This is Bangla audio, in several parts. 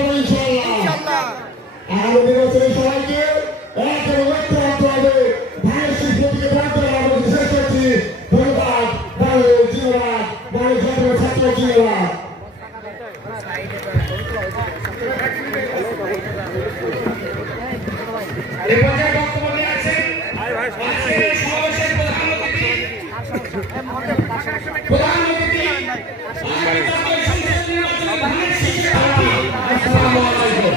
ইনশাআল্লাহ আগামী নির্বাচনে সবাইকে এক এবং ঐক্য রাখতে হবে। ধানের শীষ প্রতীকে প্রার্থী আমরা শেষ করছি। ধন্যবাদ। বাংলাদেশ জিন্দাবাদ। বাংলাদেশ জাতীয় ছাত্র জিন্দাবাদ। এই পর্যায়ে বক্তব্য নিয়ে আছেন আজকের সমাবেশের প্রধান অতিথি আসসালামু আলাইকুম।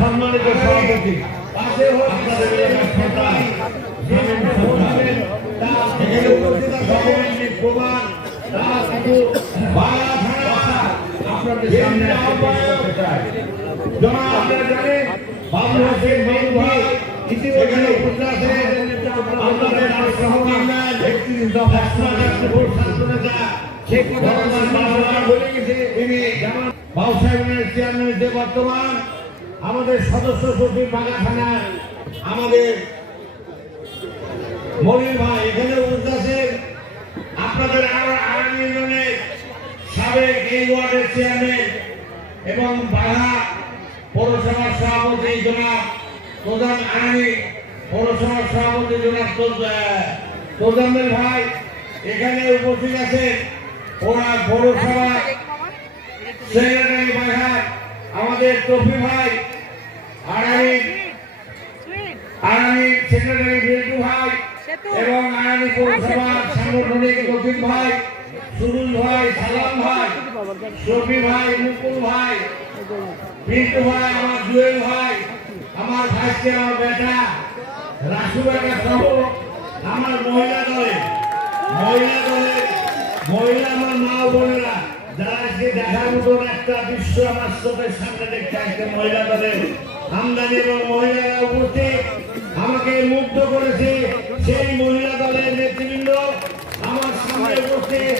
সম্মানিত সভাপতি পাশে আপনাদের সামনে আপনারা জানেন বাবু হোসেন বাবু ভাই ইতিমধ্যে উপস্থিত আছেন। আপনাদের বর্তমান আমাদের সদস্য সচিব বাগা থানা আমাদের মনির ভাই এখানে উপস্থিত আছেন। আপনাদের আগামী ইউনিয়নের সাবেক এই ওয়ার্ডের চেয়ারম্যান এবং বাঘা পৌরসভার সভাপতি জনাব প্রধান আইনি পৌরসভার সভাপতি জনাব তোজাম্মেল ভাই এখানে উপস্থিত আছেন। ওরা পৌরসভা সেক্রেটারি বাঘা আমাদের তফি ভাই আরানি সেক্রেটারি বিল্টু ভাই এবং আরানি পৌরসভার সাংগঠনিক রফিক ভাই সুরুল ভাই সালাম ভাই শফি ভাই মুকুল ভাই পিন্টু ভাই আমার জুয়েল ভাই আমার ভাইকে আমার বেটা রাসু বেটা সহ আমার মহিলা দলে আমার মা বোনেরা যারা আজকে দেখার মতন একটা দৃশ্য আমার চোখের সামনে দেখতে আসছে। মহিলা দলের আমদানি এবং মহিলারা উপস্থিত আমাকে মুগ্ধ করেছে। সেই মহিলা দলের নেতৃবৃন্দ আমার সামনে উপস্থিত